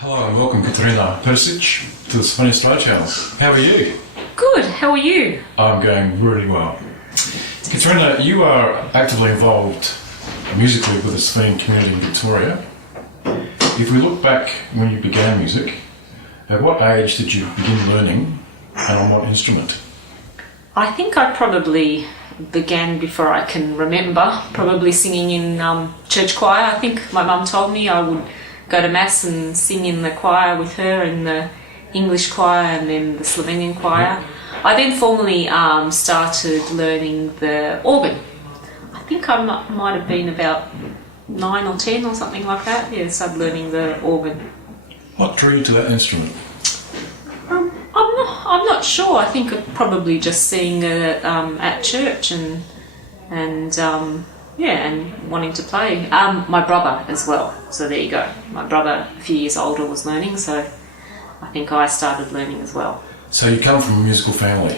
Hello and welcome, Katarina Peršič, to the Slovenian Australian Channel. How are you? Good, how are you? I'm going really well. Katarina, you are actively involved musically with the Slovenian community in Victoria. If we look back when you began music, at what age did you begin learning and on what instrument? I think I probably began before I can remember, probably singing in church choir. I think my mum told me I would go to Mass and sing in the choir with her, in the English choir and then the Slovenian choir. I then formally started learning the organ. I think I might have been about 9 or 10 or something like that. Yeah, started learning the organ. What drew you to that instrument? I'm not sure. I think probably just seeing it at church and wanting to play. My brother as well. So there you go. My brother, a few years older, was learning, so I think I started learning as well. So you come from a musical family?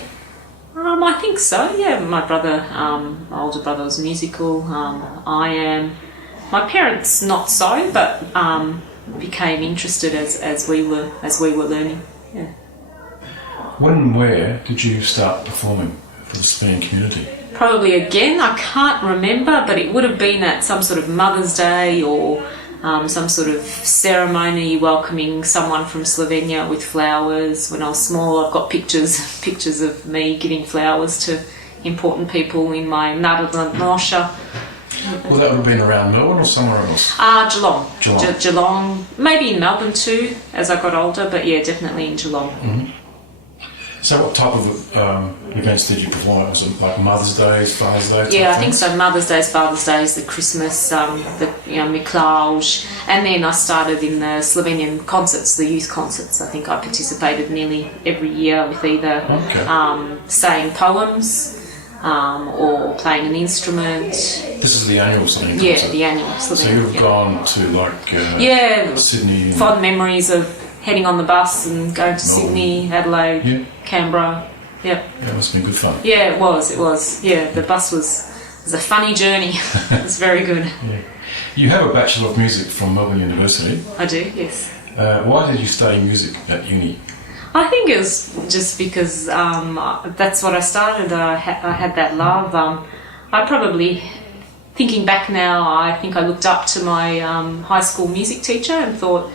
I think so. Yeah, my brother, my older brother, was musical. I am. My parents not so, but became interested as we were learning. Yeah. When and where did you start performing for the Slovenian community? Probably again, I can't remember, but it would have been at some sort of Mother's Day or some sort of ceremony welcoming someone from Slovenia with flowers. When I was small, I've got pictures of me giving flowers to important people in my Narodnosha. Well, that would have been around Melbourne or somewhere else? Geelong. Geelong. Maybe in Melbourne too, as I got older, but yeah, definitely in Geelong. Mm-hmm. So what type of events did you perform? Was it like Mother's Days, Father's Day? Yeah, I think so. Mother's Days, Father's Days, the Christmas, Miklaus, and then I started in the Slovenian concerts, the youth concerts. I think I participated nearly every year with either saying poems or playing an instrument. This is the annual Slovenian concert? Yeah, the annual Slovenian. So you've gone to Sydney? Fond memories of heading on the bus and going to Sydney, Adelaide, Canberra. Yep. Yeah, it must have been good fun. Yeah, it was. Yeah, the bus was a funny journey. It was very good. Yeah. You have a Bachelor of Music from Melbourne University. I do, yes. Why did you study music at uni? I think it was just because that's what I started. I had that love. I probably, thinking back now, I think I looked up to my high school music teacher and thought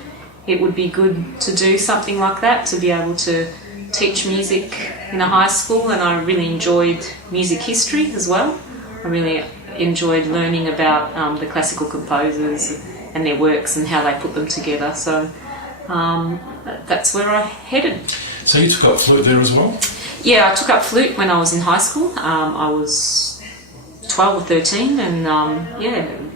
it would be good to do something like that, to be able to teach music in a high school, and I really enjoyed music history as well. I really enjoyed learning about the classical composers and their works and how they put them together. So that's where I headed. So you took up flute there as well? Yeah, I took up flute when I was in high school. I was 12 or 13, and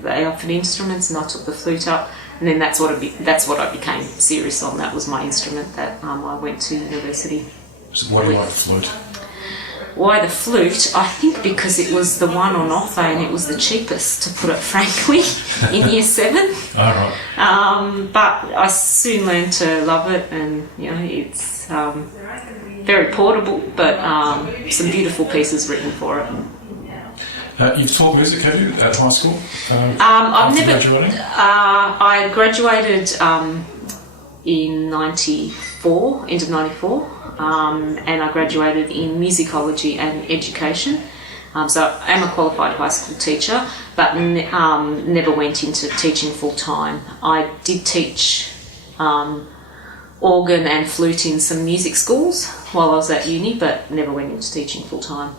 they offered instruments, and I took the flute up. And then that's what I became serious on. That was my instrument that I went to university. So why do you like the flute? Why the flute? I think because it was the one on offer and it was the cheapest, to put it frankly, in year 7. Right. But I soon learned to love it, and it's very portable, but some beautiful pieces written for it. You've taught music, have you, at high school? I've never. Graduating? I graduated in '94, end of '94, and I graduated in musicology and education. So I am a qualified high school teacher, but never went into teaching full time. I did teach organ and flute in some music schools while I was at uni, but never went into teaching full time.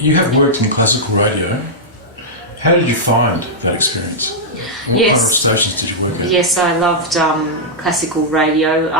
You have worked in classical radio. How did you find that experience? What kind of stations did you work at? Yes, I loved classical radio.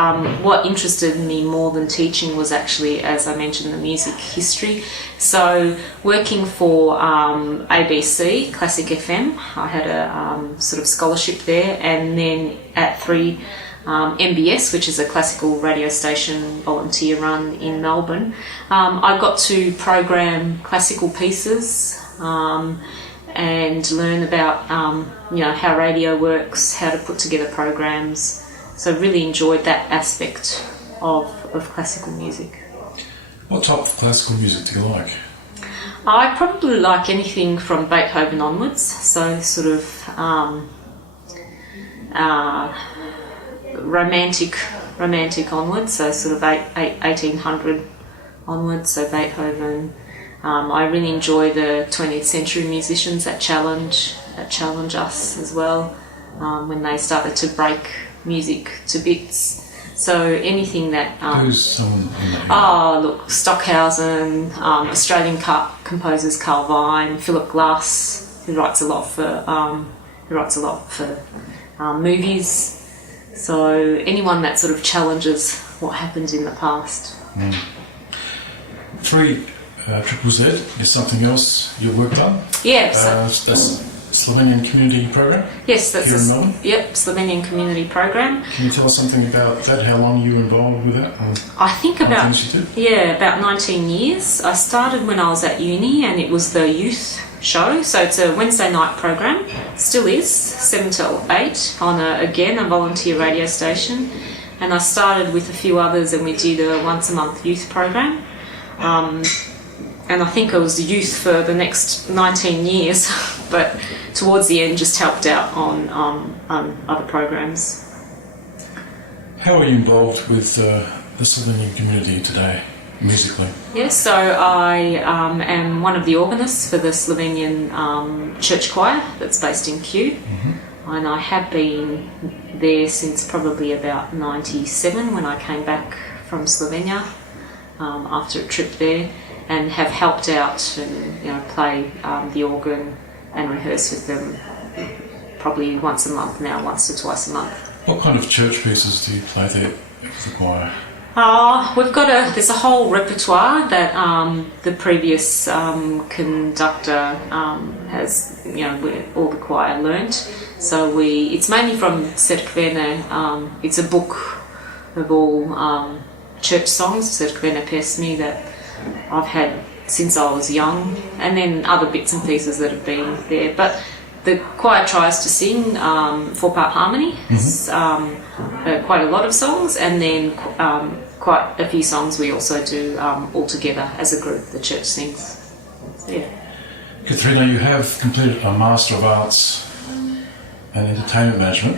What interested me more than teaching was actually, as I mentioned, the music history. So working for ABC, Classic FM, I had a sort of scholarship there, and then at 3 MBS, which is a classical radio station volunteer run in Melbourne, I got to program classical pieces and learn about how radio works, how to put together programs. So I really enjoyed that aspect of classical music. What type of classical music do you like? I probably like anything from Beethoven onwards, so sort of romantic onwards, so sort of 1800 onwards, so Beethoven. I really enjoy the 20th century musicians that challenge us as well, when they started to break music to bits. So anything that... Who's someone? Look, Stockhausen, Australian composers Carl Vine, Philip Glass, who writes a lot for movies. So anyone that sort of challenges what happened in the past. 3ZZZ is something else you worked on? Yeah. That's Slovenian community program? Yes, that's here in Melbourne? Yep, Slovenian community program. Can you tell us something about that? How long you were involved with that? I think about 19 years. I started when I was at uni, and it was the youth show. So it's a Wednesday night program, still is 7 till 8 on a volunteer radio station. And I started with a few others, and we did a once a month youth program. And I think I was the youth for the next 19 years, but towards the end just helped out on other programs. How are you involved with the Slovenian community today, musically? Yes, so I am one of the organists for the Slovenian Church Choir that's based in Kew, and I have been there since probably about 97 when I came back from Slovenia after a trip there, and have helped out and play the organ and rehearse with them probably once a month now, once to twice a month. What kind of church pieces do you play there with the choir? There's a whole repertoire that the previous conductor has, all the choir learnt. So it's mainly from Cerkvene. It's a book of all church songs, Cerkvene pesmi, that I've had since I was young, and then other bits and pieces that have been there. But the choir tries to sing 4-part harmony, quite a lot of songs, and then quite a few songs we also do all together as a group, the church sings. So, yeah. Katarina, you have completed a Master of Arts and Entertainment Management.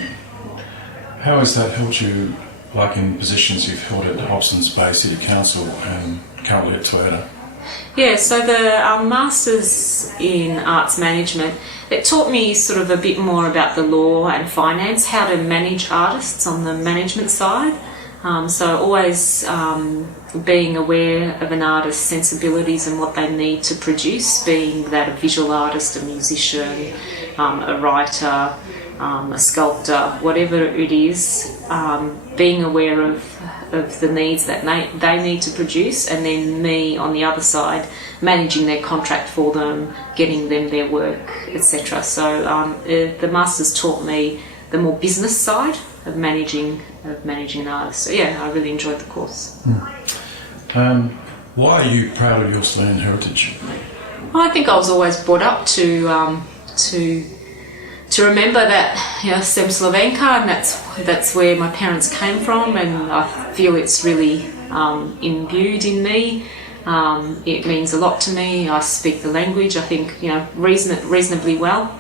How has that helped you, like in positions you've held at Hobson's Bay City Council and currently at Toyota? Yeah, so the Masters in Arts Management, it taught me sort of a bit more about the law and finance, how to manage artists on the management side. So always being aware of an artist's sensibilities and what they need to produce, being that a visual artist, a musician, a writer, a sculptor, whatever it is, being aware of the needs that they need to produce, and then me on the other side managing their contract for them, getting them their work, etc. So the Masters taught me the more business side of managing an artist. So yeah, I really enjoyed the course. Why are you proud of your Slovenian heritage? I think I was always brought up to remember that sem Slovenka, and that's where my parents came from, and I feel it's really imbued in me. It means a lot to me. I speak the language, I think, reasonably well.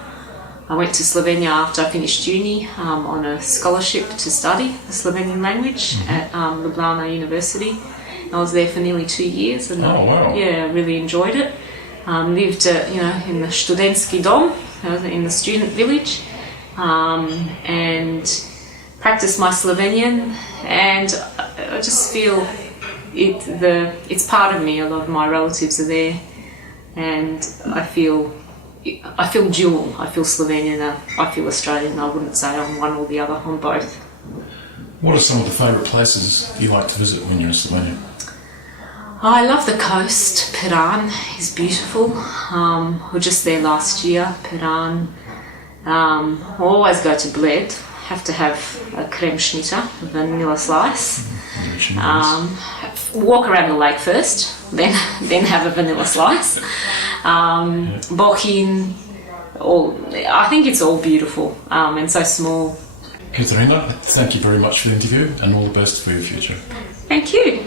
I went to Slovenia after I finished uni on a scholarship to study the Slovenian language at Ljubljana University. I was there for nearly 2 years, and I really enjoyed it. Lived in the Študentski dom, in the student village, and practiced my Slovenian, and I just feel it's part of me. A lot of my relatives are there, and I feel dual. I feel Slovenian, I feel Australian. I wouldn't say I'm one or the other, I'm both. What are some of the favourite places you like to visit when you're in Slovenia? I love the coast. Piran is beautiful. We were just there last year, Piran. I always go to Bled. Have to have a kremšnita, a vanilla slice. Walk around the lake first, then have a vanilla slice. Bohin, I think it's all beautiful and so small. Katarina, thank you very much for the interview, and all the best for your future. Thank you.